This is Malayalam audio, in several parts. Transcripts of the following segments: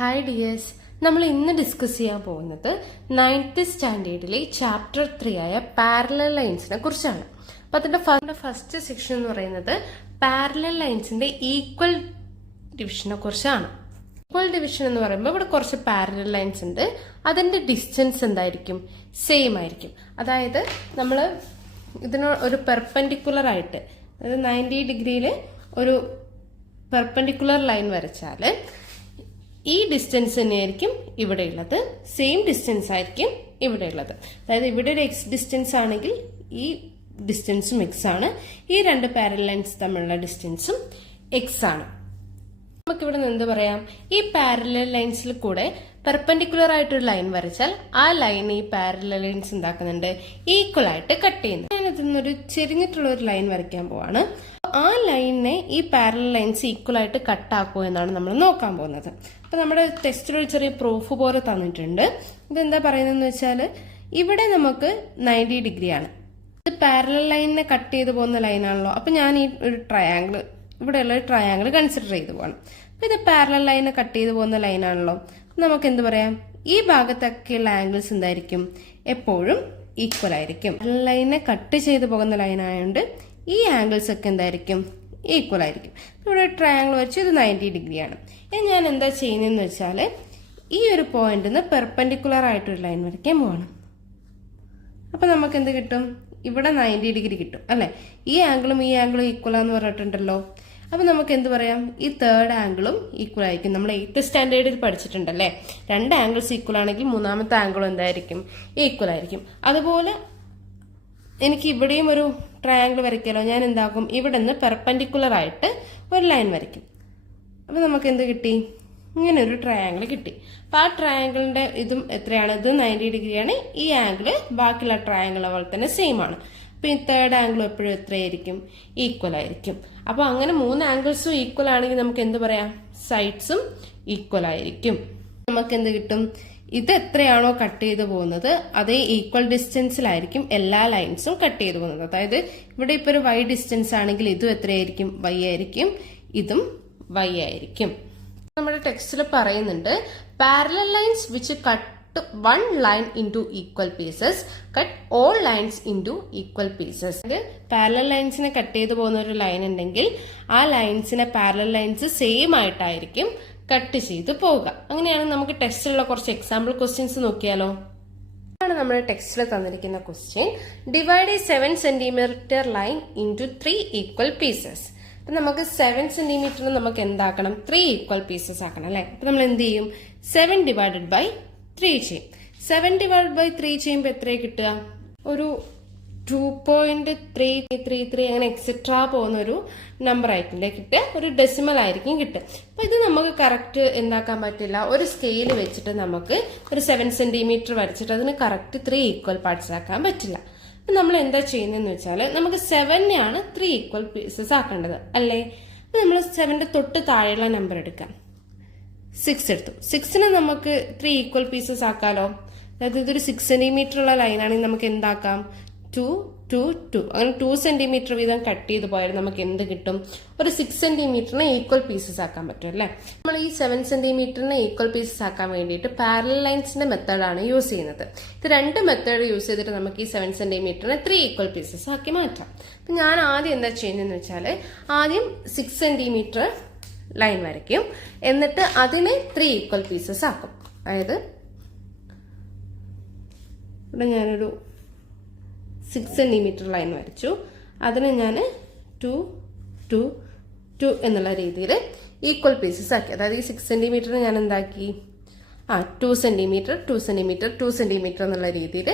ഹായ് ഡിയേഴ്സ്, നമ്മൾ ഇന്ന് ഡിസ്കസ് ചെയ്യാൻ പോകുന്നത് 9th സ്റ്റാൻഡേർഡിലെ ചാപ്റ്റർ 3 ആയ പാരലൽ ലൈൻസിനെ കുറിച്ചാണ്. അപ്പൊ അതിന്റെ ഫസ്റ്റ് സെക്ഷൻ എന്ന് പറയുന്നത് പാരലൽ ലൈൻസിന്റെ ഈക്വൽ ഡിവിഷനെ കുറിച്ചാണ്. ഈക്വൽ ഡിവിഷൻ എന്ന് പറയുമ്പോൾ ഇവിടെ കുറച്ച് പാരലൽ ലൈൻസ് ഉണ്ട്. അതിന്റെ ഡിസ്റ്റൻസ് എന്തായിരിക്കും? സെയിം ആയിരിക്കും. അതായത് നമ്മൾ ഇതിന് ഒരു പെർപെൻഡിക്കുലർ ആയിട്ട്, അതായത് 90 ഡിഗ്രിയിൽ ഒരു പെർപെൻഡിക്കുലർ ലൈൻ വരച്ചാൽ ഈ ഡിസ്റ്റൻസ് തന്നെയായിരിക്കും ഇവിടെയുള്ളത്, സെയിം ഡിസ്റ്റൻസ് ആയിരിക്കും ഇവിടെയുള്ളത്. അതായത് ഇവിടെ ഒരു എക്സ് ഡിസ്റ്റൻസ് ആണെങ്കിൽ ഈ ഡിസ്റ്റൻസും എക്സ് ആണ്, ഈ രണ്ട് പാരലൽ ലൈൻസ് തമ്മിലുള്ള ഡിസ്റ്റൻസും എക്സ് ആണ്. നമുക്കിവിടെ നിന്ന് എന്ത് പറയാം? ഈ പാരലൽ ലൈൻസിൽ കൂടെ പെർപെൻഡിക്കുലർ ആയിട്ടൊരു ലൈൻ വരച്ചാൽ ആ ലൈൻ ഈ പാരലൽ ലൈൻസ് എന്താക്കുന്നുണ്ട്? ഈക്വൽ ആയിട്ട് കട്ട് ചെയ്യുന്നു. ഞാൻ ഇതിൽ നിന്നൊരു ചെരിഞ്ഞിട്ടുള്ള ഒരു ലൈൻ വരയ്ക്കാൻ പോവാണ്. ആ ലൈനിനെ ഈ പാരലൽ ലൈൻസ് ഈക്വൽ ആയിട്ട് കട്ടാക്കുമോ എന്നാണ് നമ്മൾ നോക്കാൻ പോകുന്നത്. അപ്പൊ നമ്മുടെ ടെസ്റ്റിൽ ഒരു ചെറിയ പ്രൂഫ് പോലെ തന്നിട്ടുണ്ട്. ഇതെന്താ പറയുന്നതെന്ന് വെച്ചാൽ ഇവിടെ നമുക്ക് 90 ഡിഗ്രിയാണ്, ഇത് പാരലൽ ലൈനിനെ കട്ട് ചെയ്ത് പോകുന്ന ലൈനാണല്ലോ. അപ്പൊ ഞാൻ ഈ ഒരു ട്രയാങ്കിൾ, ഇവിടെയുള്ള ഒരു ട്രയാങ്കിൾ കൺസിഡർ ചെയ്ത് പോകണം. അപ്പൊ ഇത് പാരലൽ ലൈനെ കട്ട് ചെയ്ത് പോകുന്ന ലൈനാണല്ലോ. നമുക്ക് എന്ത് പറയാം? ഈ ഭാഗത്തൊക്കെയുള്ള ആംഗിൾസ് എന്തായിരിക്കും? എപ്പോഴും ഈക്വൽ ആയിരിക്കും. പാരലൽ ലൈനെ കട്ട് ചെയ്ത് പോകുന്ന ലൈൻ ആയതുകൊണ്ട് ഈ ആംഗിൾസ് ഒക്കെ എന്തായിരിക്കും? ഈക്വൽ ആയിരിക്കും. ഇവിടെ ട്രയാങ്കിൾ വരച്ച് ഇത് 90 ഡിഗ്രിയാണ്. ഇനി ഞാൻ എന്താ ചെയ്യുന്നതെന്ന് വെച്ചാൽ ഈ ഒരു പോയിന്റിൽ നിന്ന് പെർപെൻഡിക്കുലർ ആയിട്ടൊരു ലൈൻ വരയ്ക്കാൻ പോവാണ്. അപ്പൊ നമുക്ക് എന്ത് കിട്ടും? ഇവിടെ 90 ഡിഗ്രി കിട്ടും അല്ലെ? ഈ ആംഗിളും ഈ ആംഗിളും ഈക്വൽ ആന്ന് പറഞ്ഞിട്ടുണ്ടല്ലോ. അപ്പൊ നമുക്ക് എന്ത് പറയാം? ഈ തേർഡ് ആംഗിളും ഈക്വൽ ആയിരിക്കും. നമ്മൾ 8th സ്റ്റാൻഡേർഡിൽ പഠിച്ചിട്ടുണ്ടല്ലേ, രണ്ട് ആംഗിൾസ് ഈക്വൽ ആണെങ്കിൽ മൂന്നാമത്തെ ആംഗിളും എന്തായിരിക്കും? ഈക്വൽ ആയിരിക്കും. അതുപോലെ എനിക്ക് ഇവിടെയും ഒരു ട്രയാങ്കിൾ വരയ്ക്കാലോ. ഞാൻ എന്താക്കും? ഇവിടെ നിന്ന് പെർപെൻഡിക്കുലർ ആയിട്ട് ഒരു ലൈൻ വരയ്ക്കും. അപ്പൊ നമുക്ക് എന്ത് കിട്ടി? ഇങ്ങനെ ഒരു ട്രയാങ്കിൾ കിട്ടി. അപ്പൊ ആ ട്രയാങ്കിളിന്റെ ഇതും എത്രയാണ്? ഇത് 90 ഡിഗ്രിയാണ്. ഈ ആംഗിള് ബാക്കിയുള്ള ട്രയാങ്കിൾ പോലെ തന്നെ സെയിം ആണ്. അപ്പൊ ഈ തേർഡ് ആംഗിളും എപ്പോഴും എത്രയായിരിക്കും? ഈക്വൽ ആയിരിക്കും. അപ്പൊ അങ്ങനെ മൂന്ന് ആംഗിൾസും ഈക്വൽ ആണെങ്കിൽ നമുക്ക് എന്ത് പറയാം? സൈഡ്സും ഈക്വൽ ആയിരിക്കും. നമുക്ക് എന്ത് കിട്ടും? ഇത് എത്രയാണോ കട്ട് ചെയ്ത് പോകുന്നത് അതേ ഈക്വൽ ഡിസ്റ്റൻസിലായിരിക്കും എല്ലാ ലൈൻസും കട്ട് ചെയ്ത് പോകുന്നത്. അതായത് ഇവിടെ ഇപ്പൊ ഒരു വൈ ഡിസ്റ്റൻസ് ആണെങ്കിൽ ഇതും എത്രയായിരിക്കും? വൈ ആയിരിക്കും, ഇതും വൈ ആയിരിക്കും. നമ്മുടെ ടെക്സ്റ്റിൽ പറയുന്നുണ്ട് parallel lines which cut one line into equal pieces cut all lines into equal pieces. Parallel ലൈൻസിനെ കട്ട് ചെയ്ത് പോകുന്ന ഒരു ലൈൻ ഉണ്ടെങ്കിൽ ആ ലൈൻസിനെ പാരലൽ ലൈൻസ് സെയിം ആയിട്ടായിരിക്കും കട്ട് ചെയ്ത് പോവുക. അങ്ങനെയാണ് നമുക്ക് ടെസ്റ്റിലുള്ള കുറച്ച് എക്സാമ്പിൾ ക്വസ്റ്റ്യൻസ് നോക്കിയാലോ. ഇതാണ് നമ്മുടെ ടെക്സ്റ്റിൽ തന്നിരിക്കുന്ന question. Divide A 7 centimetre line into 3 equal pieces. അപ്പൊ നമുക്ക് 7 സെന്റിമീറ്ററിന് നമുക്ക് എന്താക്കണം? 3 ഈക്വൽ പീസസ് ആക്കണം അല്ലെ? അപ്പൊ നമ്മൾ എന്ത് ചെയ്യും? 7 ഡിവൈഡഡ് ബൈ 3 ചെയ്യും. 7 ഡിവൈഡഡ് ബൈ 3 ചെയ്യുമ്പോൾ എത്രയാ കിട്ടുക? ഒരു 2.333 അങ്ങനെ എക്സെട്രാ പോകുന്ന ഒരു നമ്പർ ആയിട്ടില്ലേ കിട്ടുക? ഒരു ഡെസിമൽ ആയിരിക്കും കിട്ടുക. അപ്പൊ ഇത് നമുക്ക് കറക്റ്റ് എന്താക്കാൻ പറ്റില്ല. ഒരു സ്കെയിൽ വെച്ചിട്ട് നമുക്ക് ഒരു 7 സെന്റിമീറ്റർ വരച്ചിട്ട് അതിന് കറക്റ്റ് 3 ഈക്വൽ പാർട്സ് ആക്കാൻ പറ്റില്ല. അപ്പൊ നമ്മൾ എന്താ ചെയ്യുന്നതെന്ന് വെച്ചാൽ നമുക്ക് 7നെയാണ് 3 ഈക്വൽ പീസസ് ആക്കേണ്ടത് അല്ലേ? അപ്പൊ നമ്മൾ 7ന്റെ തൊട്ട് താഴെയുള്ള നമ്പർ എടുക്കാം. 6 എടുത്തു. 6നെ നമുക്ക് 3 ഈക്വൽ പീസസ് ആക്കാലോ. അതായത് ഇതൊരു 6 സെന്റിമീറ്റർ ഉള്ള ലൈനാണെങ്കിൽ നമുക്ക് എന്താക്കാം? 2, 2, 2 അങ്ങനെ 2 സെന്റിമീറ്റർ വീതം കട്ട് ചെയ്ത് പോയാൽ നമുക്ക് എന്ത് കിട്ടും? ഒരു 6 സെന്റിമീറ്ററിനെ ഈക്വൽ പീസസ് ആക്കാൻ പറ്റും അല്ലെ? നമ്മൾ ഈ 7 സെന്റിമീറ്ററിനെ ഈക്വൽ പീസസ് ആക്കാൻ വേണ്ടിയിട്ട് പാരലൽ ലൈൻസിന്റെ മെത്തേഡാണ് യൂസ് ചെയ്യുന്നത്. ഇത് രണ്ട് മെത്തേഡ് യൂസ് ചെയ്തിട്ട് നമുക്ക് ഈ 7 സെന്റിമീറ്ററിനെ 3 ഈക്വൽ പീസസ് ആക്കി മാറ്റാം. അപ്പൊ ഞാൻ ആദ്യം എന്താ ചെയ്യുന്നതെന്ന് വെച്ചാൽ ആദ്യം 6 സെന്റിമീറ്റർ ലൈൻ വരയ്ക്കും, എന്നിട്ട് അതിനെ 3 ഈക്വൽ പീസസ് ആക്കും. അതായത് ഇവിടെ ഞാനൊരു 6 സെന്റിമീറ്റർ ലൈൻ വരച്ചു, അതിനെ ഞാൻ 2, 2, 2 എന്നുള്ള രീതിയിൽ ഈക്വൽ പീസസ് ആക്കി. അതായത് ഈ 6 സെന്റിമീറ്ററിന് ഞാൻ എന്താക്കി? 2 സെന്റിമീറ്റർ 2 സെന്റിമീറ്റർ 2 സെന്റിമീറ്റർ എന്നുള്ള രീതിയിൽ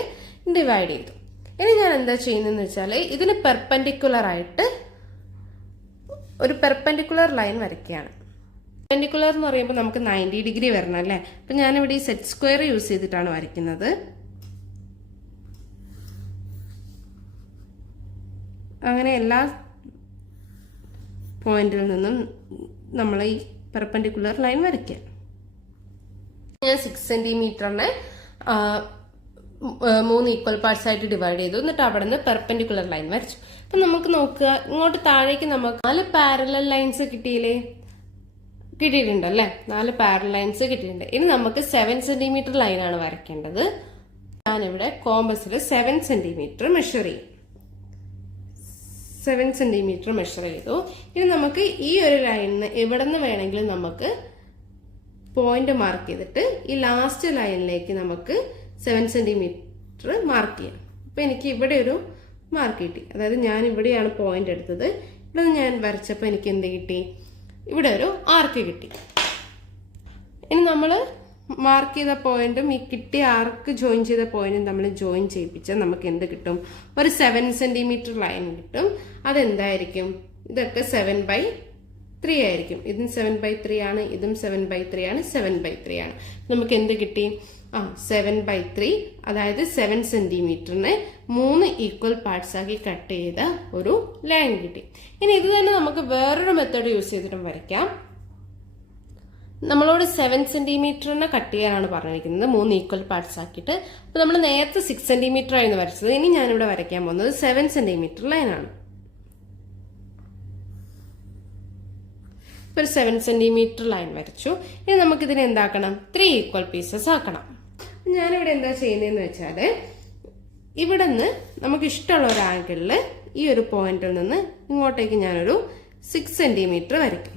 ഡിവൈഡ് ചെയ്തു. ഇനി ഞാൻ എന്താ ചെയ്യുന്നതെന്ന് വെച്ചാൽ ഇതിന് പെർപെൻഡിക്കുലർ ആയിട്ട് ഒരു പെർപെൻഡിക്കുലർ ലൈൻ വരയ്ക്കുകയാണ്. പെർപെൻഡിക്കുലർ എന്ന് പറയുമ്പോൾ നമുക്ക് 90 ഡിഗ്രി വരണം അല്ലേ? അപ്പൊ ഞാനിവിടെ ഈ സെറ്റ് സ്ക്വയർ യൂസ് ചെയ്തിട്ടാണ് വരയ്ക്കുന്നത്. അങ്ങനെ എല്ലാ പോയിന്റിൽ നിന്നും നമ്മൾ ഈ പെർപെൻഡിക്കുലർ ലൈൻ വരയ്ക്കുക. ഞാൻ 6 സെന്റിമീറ്ററിനെ 3 ഈക്വൽ പാർട്സ് ആയിട്ട് ഡിവൈഡ് ചെയ്തു, എന്നിട്ട് അവിടെ നിന്ന് പെർപെൻഡിക്കുലർ ലൈൻ വരച്ചു. അപ്പൊ നമുക്ക് നോക്കുക, ഇങ്ങോട്ട് താഴേക്ക് നമുക്ക് 4 പാരലൽ ലൈൻസ് കിട്ടിയില്ലേ? കിട്ടിയിട്ടുണ്ട് അല്ലേ? 4 പാരലൽ ലൈൻസ് കിട്ടിയിട്ടുണ്ട്. ഇനി നമുക്ക് 7 സെന്റിമീറ്റർ ലൈനാണ് വരയ്ക്കേണ്ടത്. ഞാനിവിടെ കോമ്പസിൽ 7 സെന്റിമീറ്റർ മെഷർ ചെയ്യും. 7 സെന്റിമീറ്റർ മെഷർ ചെയ്തു. ഇനി നമുക്ക് ഈ ഒരു ലൈനിന് എവിടെ നിന്ന് വേണമെങ്കിലും നമുക്ക് പോയിന്റ് മാർക്ക് ചെയ്തിട്ട് ഈ ലാസ്റ്റ് ലൈനിലേക്ക് നമുക്ക് 7 സെന്റിമീറ്റർ മാർക്ക് ചെയ്യാം. അപ്പൊ എനിക്ക് ഇവിടെ ഒരു മാർക്ക് കിട്ടി. അതായത് ഞാൻ ഇവിടെയാണ് പോയിന്റ് എടുത്തത്. ഇവിടെ ഞാൻ വരച്ചപ്പോൾ എനിക്ക് എന്ത് കിട്ടി? ഇവിടെ ഒരു ആർക്ക് കിട്ടി. ഇനി നമ്മൾ മാർക്ക് ചെയ്ത പോയിന്റും ഈ കിട്ടിയ ആർക്ക് ജോയിൻ ചെയ്ത പോയിന്റും നമ്മൾ ജോയിൻ ചെയ്യിപ്പിച്ചാൽ നമുക്ക് എന്ത് കിട്ടും? ഒരു 7 സെന്റിമീറ്റർ ലൈൻ കിട്ടും. അതെന്തായിരിക്കും? ഇതൊക്കെ 7/3 ആയിരിക്കും. ഇതും 7/3 ആണ്, ഇതും 7/3 ആണ്, 7/3 ആണ്. നമുക്ക് എന്ത് കിട്ടി? 7/3, അതായത് 7 സെന്റിമീറ്ററിനെ 3 ഈക്വൽ പാർട്സ് ആക്കി കട്ട് ചെയ്ത ഒരു ലൈൻ കിട്ടി. ഇനി ഇത് തന്നെ നമുക്ക് വേറൊരു മെത്തേഡ് യൂസ് ചെയ്തിട്ടും വരയ്ക്കാം. നമ്മളോട് 7 സെന്റിമീറ്ററിനെ കട്ട് ചെയ്യാനാണ് പറഞ്ഞിരിക്കുന്നത്, 3 ഈക്വൽ പാർട്സ് ആക്കിയിട്ട്. അപ്പൊ നമ്മൾ നേരത്തെ 6 സെന്റിമീറ്റർ ആയിരുന്നു വരച്ചത്. ഇനി ഞാനിവിടെ വരയ്ക്കാൻ പോകുന്നത് 7 സെന്റിമീറ്റർ ലൈനാണ്. ഒരു 7 സെന്റിമീറ്റർ ലൈൻ വരച്ചു. ഇനി നമുക്കിതിനെ എന്താക്കണം? 3 ഈക്വൽ പീസസ് ആക്കണം. ഞാനിവിടെ എന്താ ചെയ്യുന്നതെന്ന് വെച്ചാൽ ഇവിടെ നിന്ന് നമുക്ക് ഇഷ്ടമുള്ള ഒരു ആംഗിളിൽ ഈ ഒരു പോയിന്റിൽ നിന്ന് ഇങ്ങോട്ടേക്ക് ഞാനൊരു 6 സെന്റിമീറ്റർ വരയ്ക്കും.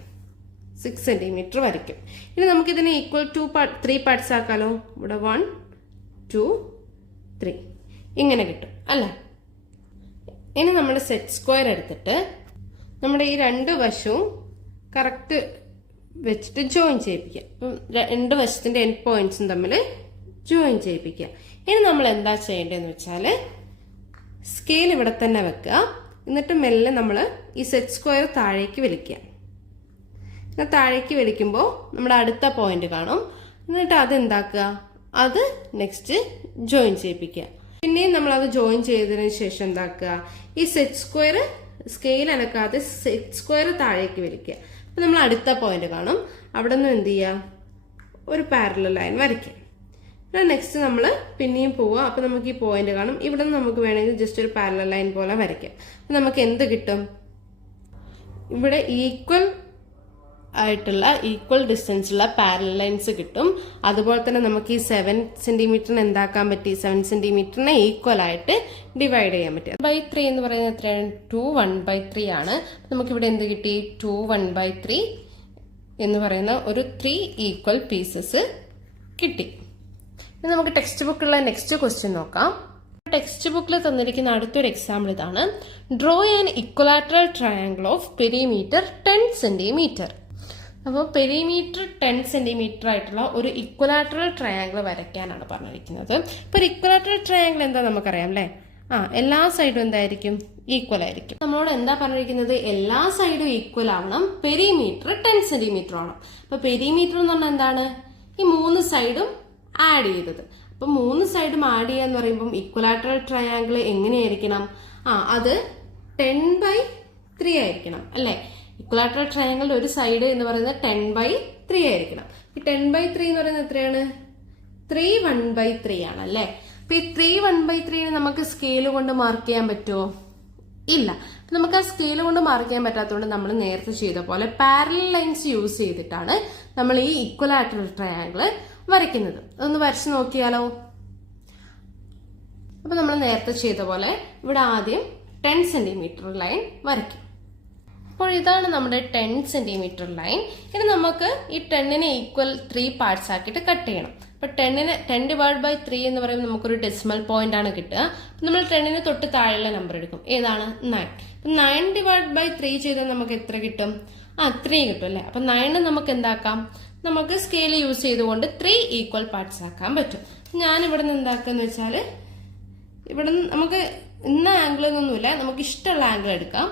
6 സെന്റിമീറ്റർ വരയ്ക്കും. ഇനി നമുക്കിതിനെ ഈക്വൽ ടു 3 പാർട്സ് ആക്കാലോ. ഇവിടെ 1 2 3 ഇങ്ങനെ കിട്ടും അല്ലേ? ഇനി നമ്മൾ സെറ്റ് സ്ക്വയർ എടുത്തിട്ട് നമ്മുടെ ഈ 2 വശവും കറക്റ്റ് വെച്ചിട്ട് ജോയിൻ ചെയ്യിപ്പിക്കാം. അപ്പം 2 വശത്തിന്റെ എൻഡ് പോയിന്റ്സും തമ്മിൽ ജോയിൻ ചെയ്യിപ്പിക്കുക. ഇനി നമ്മൾ എന്താ ചെയ്യേണ്ടതെന്ന് വെച്ചാൽ സ്കെയിൽ ഇവിടെ തന്നെ വെക്കുക. എന്നിട്ട് മെല്ലെ നമ്മൾ ഈ സെറ്റ് സ്ക്വയർ താഴേക്ക് വലിക്കുക. താഴേക്ക് വലിക്കുമ്പോൾ നമ്മുടെ അടുത്ത പോയിന്റ് കാണും. എന്നിട്ട് അത് എന്താക്കുക? അത് നെക്സ്റ്റ് ജോയിൻ ചെയ്യിപ്പിക്കുക. പിന്നെയും നമ്മൾ അത് ജോയിൻ ചെയ്തതിനു ശേഷം എന്താക്കുക? ഈ സെറ്റ് സ്ക്വയർ സ്കെയിൽ അനക്കാതെ സെറ്റ് സ്ക്വയർ താഴേക്ക് വലിക്കുക. അപ്പൊ നമ്മൾ അടുത്ത പോയിന്റ് കാണും. അവിടെ നിന്ന് എന്ത് ചെയ്യുക? ഒരു പാരലൽ ലൈൻ വരയ്ക്കുക. നെക്സ്റ്റ് നമ്മൾ പിന്നെയും പോവുക. അപ്പൊ നമുക്ക് ഈ പോയിന്റ് കാണും. ഇവിടെ നിന്ന് നമുക്ക് വേണമെങ്കിൽ ജസ്റ്റ് ഒരു പാരലൽ ലൈൻ പോലെ വരയ്ക്കാം. അപ്പൊ നമുക്ക് എന്ത് കിട്ടും? ഇവിടെ ഈക്വൽ ആയിട്ടുള്ള ഈക്വൽ ഡിസ്റ്റൻസുള്ള പാരലൽ ലൈൻസ് കിട്ടും. അതുപോലെ തന്നെ നമുക്ക് ഈ 7 സെന്റിമീറ്ററിന് എന്താക്കാൻ പറ്റി? 7 സെന്റിമീറ്ററിനെ ഈക്വൽ ആയിട്ട് ഡിവൈഡ് ചെയ്യാൻ പറ്റും. 1/3 എന്ന് പറയുന്നത് എത്രയാണ്? 2 1/3 ആണ്. നമുക്ക് ഇവിടെ എന്ത് കിട്ടി? 2 1/3 എന്ന് പറയുന്ന ഒരു 3 ഈക്വൽ പീസസ് കിട്ടി. ഇനി നമുക്ക് ടെക്സ്റ്റ് ബുക്കിലുള്ള നെക്സ്റ്റ് ക്വസ്റ്റ്യൻ നോക്കാം. ടെക്സ്റ്റ് ബുക്കിൽ തന്നിരിക്കുന്ന അടുത്തൊരു എക്സാമ്പിൾ ഇതാണ്. Draw an equilateral triangle of perimeter 10 centimetre. അപ്പോൾ പെരിമീറ്റർ 10 സെന്റിമീറ്റർ ആയിട്ടുള്ള ഒരു ഇക്വലാറ്ററൽ ട്രയാങ്കിൾ വരയ്ക്കാനാണ് പറഞ്ഞിരിക്കുന്നത്. ഇപ്പൊ ഒരു ഇക്വലാറ്ററൽ ട്രയാങ്കിൾ എന്താ നമുക്കറിയാം അല്ലേ? എല്ലാ സൈഡും എന്തായിരിക്കും? ഈക്വൽ ആയിരിക്കും. നമ്മളോട് എന്താ പറഞ്ഞിരിക്കുന്നത്? എല്ലാ സൈഡും ഈക്വൽ ആവണം, പെരിമീറ്റർ 10 സെന്റിമീറ്റർ ആവണം. അപ്പൊ പെരിമീറ്റർ എന്ന് പറഞ്ഞാൽ എന്താണ്? ഈ 3 സൈഡും ആഡ് ചെയ്തത്. അപ്പൊ 3 സൈഡും ആഡ് ചെയ്യാന്ന് പറയുമ്പോൾ ഇക്വലാറ്ററൽ ട്രയാങ്കിൾ എങ്ങനെയായിരിക്കണം? അത് 10/3 ആയിരിക്കണം അല്ലെ? ഇക്വലാറ്ററൽ ട്രയാങ്കിളിന്റെ ഒരു സൈഡ് എന്ന് പറയുന്നത് 10/3 ആയിരിക്കണം. ഈ 10/3 എന്ന് പറയുന്നത് എത്രയാണ്? 3 1/3 ആണ് അല്ലെ? അപ്പൊ ഈ 3 1/3 നമുക്ക് സ്കെയിൽ കൊണ്ട് മാർക്ക് ചെയ്യാൻ പറ്റുമോ? ഇല്ല. നമുക്ക് ആ സ്കെയിൽ കൊണ്ട് മാർക്ക് ചെയ്യാൻ പറ്റാത്തതുകൊണ്ട് നമ്മൾ നേരത്തെ ചെയ്ത പോലെ പാരലൽ ലൈൻസ് യൂസ് ചെയ്തിട്ടാണ് നമ്മൾ ഈ ഇക്വലാറ്ററൽ ട്രയാങ്കിൾ വരയ്ക്കുന്നത്. അതൊന്ന് വരച്ച് നോക്കിയാലോ? അപ്പൊ നമ്മൾ നേരത്തെ ചെയ്ത പോലെ ഇവിടെ ആദ്യം 10 സെന്റിമീറ്റർ ലൈൻ വരയ്ക്കും. അപ്പോൾ ഇതാണ് നമ്മുടെ 10 സെന്റിമീറ്റർ ലൈൻ. ഇനി നമുക്ക് ഈ 10നെ ഈക്വൽ 3 പാർട്സ് ആക്കിയിട്ട് കട്ട് ചെയ്യണം. അപ്പൊ 10/3 എന്ന് പറയുമ്പോൾ നമുക്കൊരു ഡെസിമൽ പോയിന്റ് ആണ് കിട്ടുക. നമ്മൾ 10ന് തൊട്ട് താഴെയുള്ള നമ്പർ എടുക്കും. ഏതാണ്? 9. 9/3 ചെയ്താൽ നമുക്ക് എത്ര കിട്ടും? 3 കിട്ടും അല്ലെ? അപ്പൊ 9 നമുക്ക് എന്താക്കാം? നമുക്ക് സ്കെയിൽ യൂസ് ചെയ്തുകൊണ്ട് 3 ഈക്വൽ പാർട്സ് ആക്കാൻ പറ്റും. ഞാൻ ഇവിടെ നിന്ന് എന്താക്കാന്ന് വെച്ചാല് ഇവിടെ നിന്ന് നമുക്ക് ഇന്ന ആംഗിൾ ഒന്നുമില്ല, നമുക്ക് ഇഷ്ടമുള്ള ആംഗിൾ എടുക്കാം.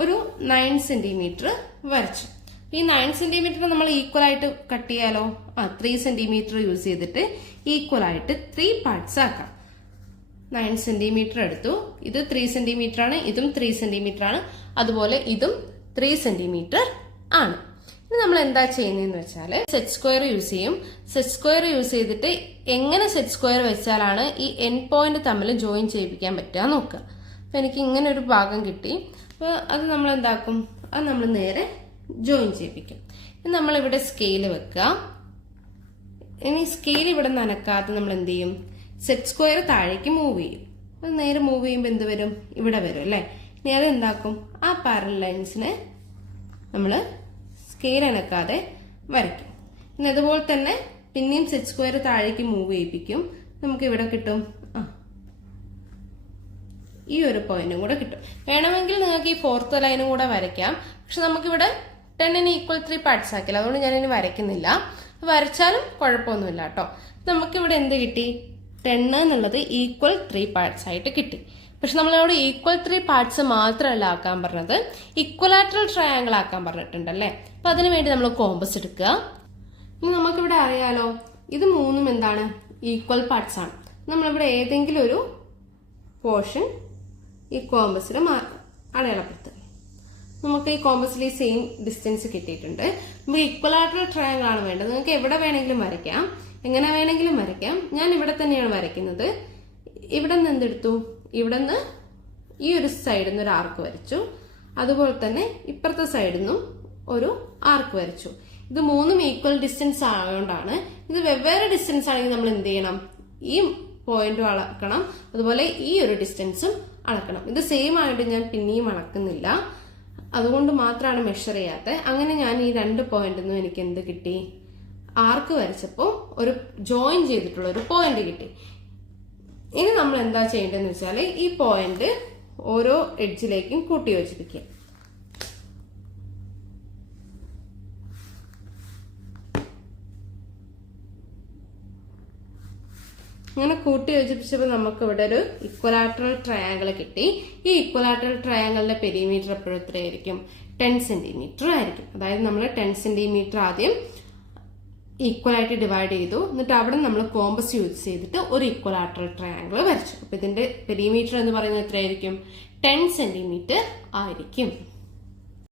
ഒരു 9 സെന്റിമീറ്റർ വരച്ചു. ഈ 9 സെന്റിമീറ്റർ നമ്മൾ ഈക്വൽ ആയിട്ട് കട്ട് ചെയ്യാലോ? 3 സെന്റിമീറ്റർ യൂസ് ചെയ്തിട്ട് ഈക്വൽ ആയിട്ട് 3 പാർട്സ് ആക്കാം. 9 സെന്റിമീറ്റർ എടുത്തു. ഇത് 3 സെന്റിമീറ്റർ ആണ്, ഇതും 3 സെന്റിമീറ്റർ ആണ്, അതുപോലെ ഇതും 3 സെന്റിമീറ്റർ ആണ്. ഇനി നമ്മൾ എന്താ ചെയ്യുന്നതെന്ന് വെച്ചാൽ സെറ്റ് സ്ക്വയർ യൂസ് ചെയ്യും. സെറ്റ് സ്ക്വയർ യൂസ് ചെയ്തിട്ട് എങ്ങനെ സെറ്റ് സ്ക്വയർ വെച്ചാലാണ് ഈ എൻഡ് പോയിന്റ് തമ്മിൽ ജോയിൻ ചെയ്യിപ്പിക്കാൻ പറ്റുക നോക്കുക. അപ്പൊ എനിക്ക് ഇങ്ങനെ ഒരു ഭാഗം കിട്ടി. അപ്പൊ അത് നമ്മൾ എന്താക്കും? അത് നമ്മൾ നേരെ ജോയിൻ ചെയ്യിപ്പിക്കും. നമ്മളിവിടെ സ്കെയില് വെക്കുക. ഇനി സ്കെയിൽ ഇവിടെ നനക്കാതെ നമ്മൾ എന്ത് ചെയ്യും, സെറ്റ് സ്ക്വയർ താഴേക്ക് മൂവ് ചെയ്യും. അത് നേരെ മൂവ് ചെയ്യുമ്പോൾ എന്ത് വരും, ഇവിടെ വരും അല്ലേ. ഇനി അത് എന്താക്കും, ആ പാരലൽ ലൈൻസിനെ നമ്മൾ സ്കെയിൽ അനക്കാതെ വരയ്ക്കും. ഇനി അതുപോലെ തന്നെ പിന്നെയും സെറ്റ് സ്ക്വയർ താഴേക്ക് മൂവ് ചെയ്യിപ്പിക്കും. നമുക്ക് ഇവിടെ കിട്ടും ഈ ഒരു പോയിന്റും കൂടെ കിട്ടും. വേണമെങ്കിൽ നിങ്ങൾക്ക് ഈ ഫോർത്ത് ലൈനും കൂടെ വരയ്ക്കാം. പക്ഷെ നമുക്കിവിടെ 10 ഈക്വൽ 3 പാർട്സ് ആക്കില്ല, അതുകൊണ്ട് ഞാനിനി വരയ്ക്കുന്നില്ല. വരച്ചാലും കുഴപ്പമൊന്നുമില്ല കേട്ടോ. നമുക്കിവിടെ എന്ത് കിട്ടി, 10 എന്നുള്ളത് ഈക്വൽ 3 പാർട്സ് ആയിട്ട് കിട്ടി. പക്ഷെ നമ്മളവിടെ ഈക്വൽ 3 പാർട്സ് മാത്രമല്ല ആക്കാൻ പറഞ്ഞത്, ഇക്വലാറ്ററൽ ട്രയാങ്കിൾ ആക്കാൻ പറഞ്ഞിട്ടുണ്ടല്ലേ. അപ്പൊ അതിനു വേണ്ടി നമ്മൾ കോമ്പസ് എടുക്കുക. ഇനി നമുക്കിവിടെ അറിയാലോ, ഇത് മൂന്നും എന്താണ്, ഈക്വൽ പാർട്സ് ആണ്. നമ്മളിവിടെ ഏതെങ്കിലും ഒരു പോർഷൻ ഈ കോമ്പസിൽ അടയാളപ്പെടുത്തുക. നമുക്ക് ഈ കോമ്പസിൽ ഈ സെയിം ഡിസ്റ്റൻസ് കിട്ടിയിട്ടുണ്ട്. നമുക്ക് ഇക്വലാറ്ററൽ ട്രയാങ്കിൾ ആണ് വേണ്ടത്. നിങ്ങൾക്ക് എവിടെ വേണമെങ്കിലും വരയ്ക്കാം, എങ്ങനെ വേണമെങ്കിലും വരയ്ക്കാം. ഞാൻ ഇവിടെ തന്നെയാണ് വരയ്ക്കുന്നത്. ഇവിടെ നിന്ന് എന്തെടുത്തു, ഇവിടെ നിന്ന് ഈ ഒരു സൈഡിൽ നിന്ന് ഒരു ആർക്ക് വരച്ചു. അതുപോലെ തന്നെ ഇപ്പുറത്തെ സൈഡിൽ നിന്നും ഒരു ആർക്ക് വരച്ചു. ഇത് മൂന്നും ഈക്വൽ ഡിസ്റ്റൻസ് ആയതുകൊണ്ടാണ്. ഇത് വെവ്വേറെ ഡിസ്റ്റൻസ് ആണെങ്കിൽ നമ്മൾ എന്ത് ചെയ്യണം, ഈ പോയിന്റും അളക്കണം, അതുപോലെ ഈ ഒരു ഡിസ്റ്റൻസും അളക്കണം. ഇത് സെയിം ആയിട്ട് ഞാൻ പിന്നെയും അളക്കുന്നില്ല, അതുകൊണ്ട് മാത്രമാണ് മെഷർ ചെയ്യാത്തത്. അങ്ങനെ ഞാൻ ഈ 2 പോയിന്റിൽ നിന്നും എനിക്ക് എന്ത് കിട്ടി, ആർക്ക് വരച്ചപ്പോൾ ഒരു ജോയിൻ ചെയ്തിട്ടുള്ള ഒരു പോയിന്റ് കിട്ടി. ഇനി നമ്മൾ എന്താ ചെയ്യേണ്ടതെന്ന് വെച്ചാൽ ഈ പോയിന്റ് ഓരോ എഡ്ജിലേക്കും കൂട്ടി യോജിപ്പിക്കുക. അങ്ങനെ കൂട്ടി യോജിപ്പിച്ചപ്പോൾ നമുക്ക് ഇവിടെ ഒരു ഇക്വലാറ്ററൽ ട്രയാങ്കിൾ കിട്ടി. ഈ ഇക്വലാറ്ററൽ ട്രയാങ്കിളിന്റെ പെരിമീറ്റർ എപ്പോഴും എത്രയായിരിക്കും, 10 സെന്റിമീറ്റർ ആയിരിക്കും. അതായത് നമ്മൾ 10 സെന്റിമീറ്റർ ആദ്യം ഈക്വൽ ആയിട്ട് ഡിവൈഡ് ചെയ്തു. എന്നിട്ട് അവിടെ നമ്മൾ കോമ്പസ് യൂസ് ചെയ്തിട്ട് ഒരു ഇക്വലാറ്ററൽ ട്രയാങ്കിൾ വരച്ചു. അപ്പൊ ഇതിന്റെ പെരിമീറ്റർ എന്ന് പറയുന്നത് എത്രയായിരിക്കും, 10 സെന്റിമീറ്റർ ആയിരിക്കും.